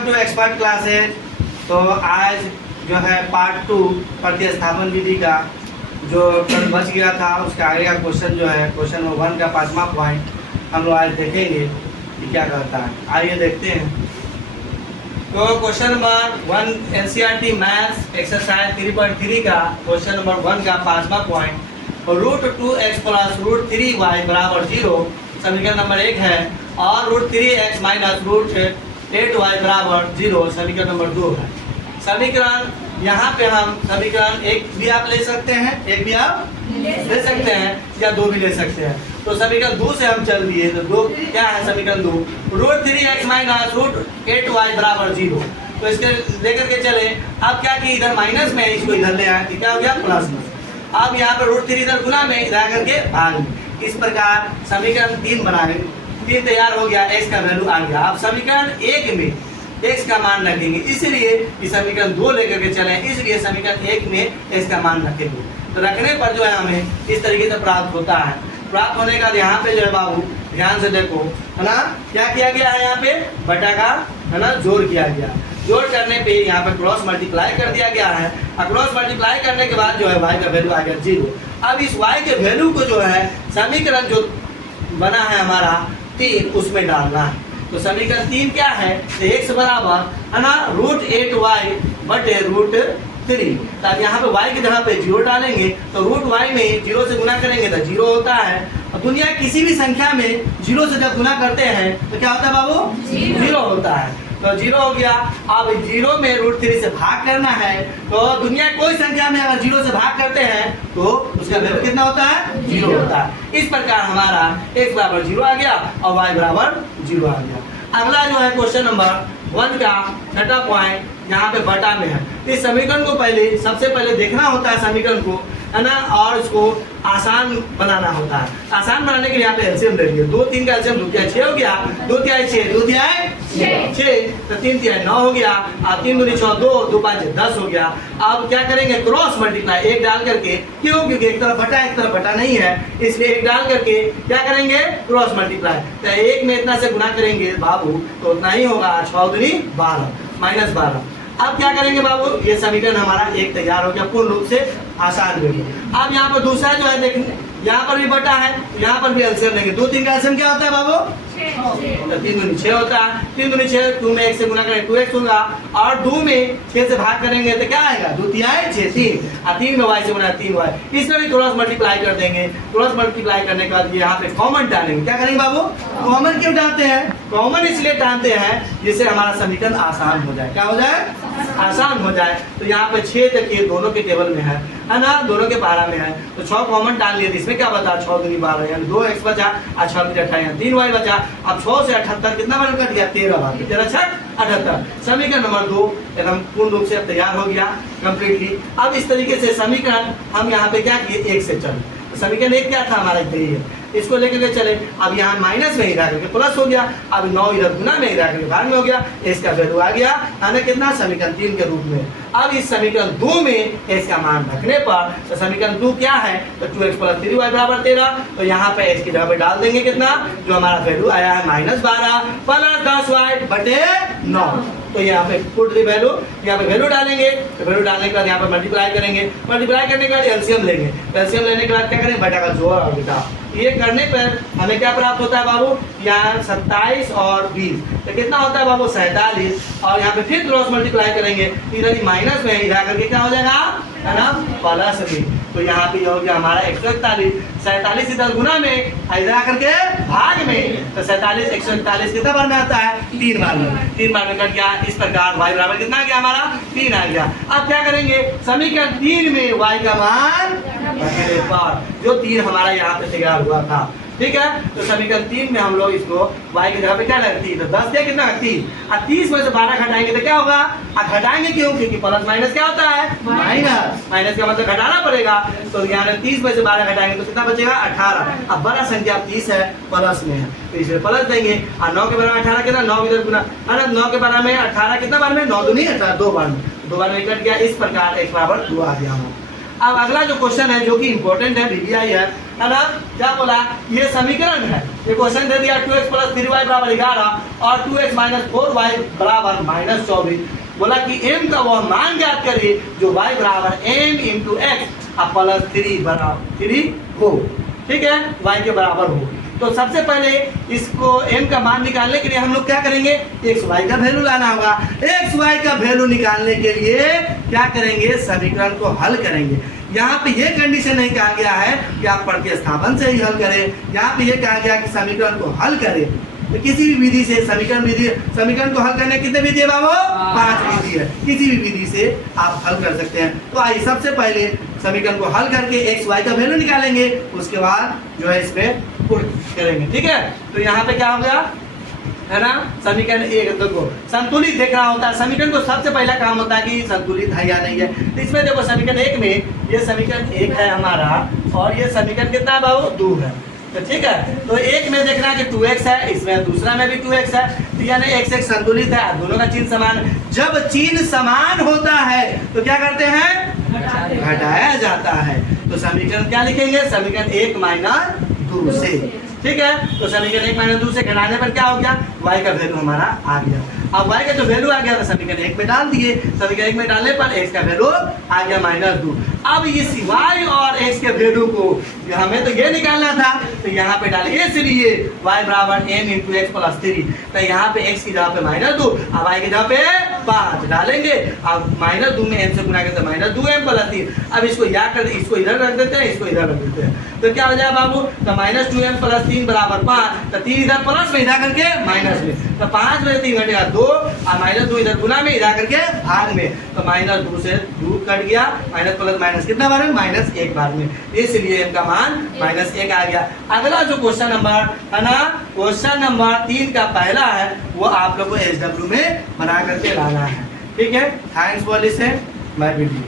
Welcome to expert classes. तो आज जो है पार्ट 2 प्रतिस्थापन विधि का जो कल बच गया था उसका आगे का क्वेश्चन जो है क्वेश्चन नंबर 1 का 5वां पॉइंट हम लोग आज देखेंगे कि क्या करता है। आइए देखते हैं। तो question number 1 NCERT maths exercise 3.3 का क्वेश्चन नंबर 1 का 5वां पॉइंट, √2x + √3y बराबर 0 समीकरण नंबर 1 है और √3x - √8y बराबर 0 समीकरण नंबर 2 है। समीकरण यहाँ पे हम समीकरण 1 भी आप ले सकते हैं, 1 भी आप ले सकते हैं या 2 भी ले सकते हैं। तो समीकरण 2 से हम चल दिए तो 2 क्या है समीकरण 2, √3x - √8y बराबर 0। तो इसके लेकर के चले। अब क्या कि इधर माइनस में है, इसको इधर ले आए, क्या हो गया प्लस में। अब यहाँ पे √3 इधर गुना में, इधर आकर के भाग में। इस प्रकार समीकरण 3 बनाए, 3 तैयार हो गया, x का वैल्यू आ गया। अब समीकरण 1 में x का मान रखेंगे, इसलिए इस समीकरण 2 लेकर के चले, इसलिए समीकरण 1 में x का मान रखेंगे। तो रखने पर जो है हमें इस तरीके से प्राप्त होता है। प्राप्त होने का यहाँ पे जो है बाबू ध्यान से देखो, है ना, क्या किया गया है यहाँ पे बटा का, है ना, जोड़ किया गया। जोड़ करने पे यहाँ पे क्रॉस मल्टीप्लाई कर दिया गया है और क्रॉस मल्टीप्लाई करने के बाद जो है y का वैल्यू आ गया 0। अब इस y के वैल्यू को जो है समीकरण जो बना है हमारा 3 उसमें डालना है। तो समीकरण 3 क्या है, तो x बराबर, है ना, √8y बटे √3। तो अब यहाँ पे y की जगह पे 0 डालेंगे तो √y में 0 से गुना करेंगे तो 0 होता है। और दुनिया किसी भी संख्या में 0 से जब गुना करते हैं तो क्या होता है बाबू, 0 होता है। तो 0 हो गया। अब 0 में √3 से भाग करना है, तो दुनिया कोई संख्या में अगर 0 से भाग करते हैं तो उसका वैल्यू कितना होता है, 0 होता है। इस प्रकार हमारा x बराबर 0 आ गया और y बराबर 0 आ गया। अगला जो है क्वेश्चन नंबर 1 का 6वां पॉइंट यहाँ पे बटा में है। इस समीकरण को पहले सबसे पहले देखना होता है समीकरण को, है ना, और इसको आसान बनाना होता है। आसान बनाने के लिए यहाँ पे एलसीएम ले लिए, 2 3 का एलसीएम 2 तिहाई 6 हो गया, 2 तिहाई 6 2 तिहाई 6 तो 3 तिहाई 9 हो गया और 3 दूनी 6 2 2 5 10 हो गया। अब क्या करेंगे, क्रॉस मल्टीप्लाई 1 डाल करके, क्यों, क्योंकि एक तरफ बटा एक तरफ बटा नहीं है, इसलिए 1 डाल करके क्या करेंगे क्रॉस मल्टीप्लाई। तो 1 में इतना से गुना करेंगे बाबू तो उतना ही होगा, 6 दूनी 12 -12। अब क्या करेंगे बाबू, ये समीकरण हमारा 1 तैयार हो गया, पूर्ण रूप से आसान होगी। अब यहाँ पर दूसरा जो है देखिए, यहाँ पर भी बटा है, यहाँ पर भी एलसीएम लेंगे। 2 3 का एलसीएम क्या होता है बाबू, 3 दूनी 6 होता है। 3 दूनी 6, 2 में 1 से गुना करेंगे 2x होगा और 2 में 6 से भाग करेंगे तो क्या आएगा, 2 तिहाई 6 3 और 3 में y से गुना 3y। इसमें भी क्रॉस मल्टीप्लाई कर देंगे। क्रॉस मल्टीप्लाई करने के बाद यहाँ पे कॉमन डालेंगे। क्या करेंगे बाबू, कॉमन क्यों डालते हैं, कॉमन इसलिए डालते हैं जिससे हमारा समीकरण आसान हो जाए। क्या हो जाए, आसान हो जाए। तो यहाँ पे 6 तक ये दोनों के टेबल में है ना, दोनों के पारा में है। तो 6 कॉमन डाल लिए, इसमें क्या बता, 6 दूनी 12 यानी 2x बचा और 6 दूनी 28 3y बचा। अब 6 से 78 कितना बार कट गया, 13 बार, 13 6 78। समीकरण नंबर 2 एकदम पूर्ण रूप से तैयार हो गया कंप्लीटली। अब इस तरीके से समीकरण हम यहाँ पे क्या किए, 1 से चले। समीकरण 1 क्या था हमारा, यही है, इसको लेकर के चले। अब यहाँ माइनस में ही रह करके प्लस हो गया, अब 9 इधर गुना में ही रह करके भाग में हो गया, इसका वैल्यू आ गया आने कितना, समीकरण 3 के रूप में। अब इस समीकरण 2 में इसका मान रखने पर तो समीकरण 2 क्या है, तो 2x + 3y बराबर 13। तो यहाँ पे x की जगह पे डाल देंगे कितना, जो हमारा वैल्यू आया है -12 + 10y बटे 9। तो यहाँ पे पुट दी वैल्यू, यहाँ पे वैल्यू डालेंगे, तो वैल्यू डालने के बाद यहाँ पे मल्टीप्लाई करेंगे। मल्टीप्लाई करने के बाद एलसीएम लेंगे, एलसीएम लेने के बाद क्या करेंगे, बटा का जोड़ और घटा। ये करने पर हमें क्या प्राप्त होता है बाबू, यहाँ 27 और 20 तो कितना होता है बाबू, 47। और यहाँ पे फिर क्रॉस मल्टीप्लाई करेंगे, इधर ही माइनस में इधर करके क्या हो जाएगा, है ना, प्लस में। तो यहाँ पे हो गया हमारा 141, 47 इधर गुना में इधर आकर के भाग में, तो 47 141 कितना बार में आता है, 3 बार में, 3 बार में कट गया। इस प्रकार y बराबर कितना आ गया हमारा, 3 आ गया। अब क्या करेंगे, समीकरण 3 में y का मान रखने पर जो 3 हमारा यहाँ पे तैयार हुआ था, ठीक है। तो समीकरण 3 में हम लोग इसको y की जगह पे क्या लगती है, तो 10 दिया कितना 30 और 30 में से 12 घटाएंगे तो क्या होगा, घटाएंगे क्यों, क्योंकि प्लस माइनस क्या होता है, माइनस, माइनस का मतलब घटाना पड़ेगा। तो यहाँ 30 में से 12 घटाएंगे तो कितना बचेगा, 18। अब बड़ा संख्या 30 है, प्लस में है तो इसलिए प्लस देंगे। और 9 के बारे में 18 कितना, 9 इधर गुना, है ना, 9 के बारे में 18 कितना बार में, 9 दूनी 18 2 बार में, 2 बार में कट गया। इस प्रकार x बराबर 2 आ गया। अब अगला जो क्वेश्चन है जो कि इंपॉर्टेंट है VBI है ना, क्या बोला, ये समीकरण है, ये क्वेश्चन दे दिया 2x + 3y = 11 और 2x - 4y = -24। बोला कि m का वह मान ज्ञात करिए जो y = m × x + 3 हो, ठीक है, y के बराबर हो। तो सबसे पहले इसको m का मान निकालने के लिए हम लोग क्या करेंगे, xy का वैल्यू लाना होगा। xy का वैल्यू निकालने के लिए क्या करेंगे, समीकरण को हल करेंगे। यहाँ पे ये कंडीशन नहीं कहा गया है कि आप प्रतिस्थापन से ही हल करें, यहाँ पे ये कहा गया कि समीकरण को हल करें। तो किसी भी विधि से समीकरण को हल करने कितने विधि है बाबू, 5 विधि है, किसी भी विधि से आप हल कर सकते हैं। तो आइए सबसे पहले समीकरण को हल करके xy का वैल्यू निकालेंगे, उसके बाद जो है इसमें पुट करेंगे, ठीक है। तो यहाँ पे क्या हो गया है ना, समीकरण 1 देखो संतुलित देखना होता है, समीकरण को सबसे पहला काम होता है कि संतुलित है या नहीं है। तो इसमें देखो समीकरण 1 में ये समीकरण 1 है हमारा और ये समीकरण कितना है बाबू, 2 है। तो ठीक है, तो एक में देखना कि 2x है, इसमें दूसरा में भी 2x है, तो यानी x एक संतुलित है, दोनों का चिन्ह समान। जब चिन्ह समान होता है तो क्या करते हैं, घटाया जाता है। तो समीकरण क्या लिखेंगे, समीकरण 1 - 2 से, ठीक है। तो समीकरण 1 - 2 से घटाने पर क्या हो गया, y का वैल्यू हमारा आ गया। अब y का जो वैल्यू आ गया तो समीकरण 1 में डाल दिए, समीकरण 1 में डालने पर x का वैल्यू आ गया -2। अब इस y और x के वैल्यू को हमें तो ये निकालना था, तो यहाँ पे डाले, इसलिए y = m × x + 3। तो यहाँ पे x की जगह पे -2 और y की जगह पे 5 डालेंगे। अब -2 में m से गुना करते हैं -2m + 3। अब इसको याद कर, इसको इधर रख देते हैं, इसको इधर रख देते हैं, तो क्या हो जाएगा बाबू, तो -2m + 3 = 5। तो 3 इधर प्लस में, इधर करके माइनस में, तो 5 में 3 घटेगा 2 और -2 इधर गुना में, इधर करके भाग में, तो -2 से 2 कट गया, माइनस प्लस माइनस कितना बार में, -1 बार में, इसलिए m का मान -1 आ गया। अगला जो क्वेश्चन नंबर है ना, क्वेश्चन नंबर 3 का पहला है, वो आप लोग को SW में बना करके लाना है, ठीक है। Thanks for listening my video.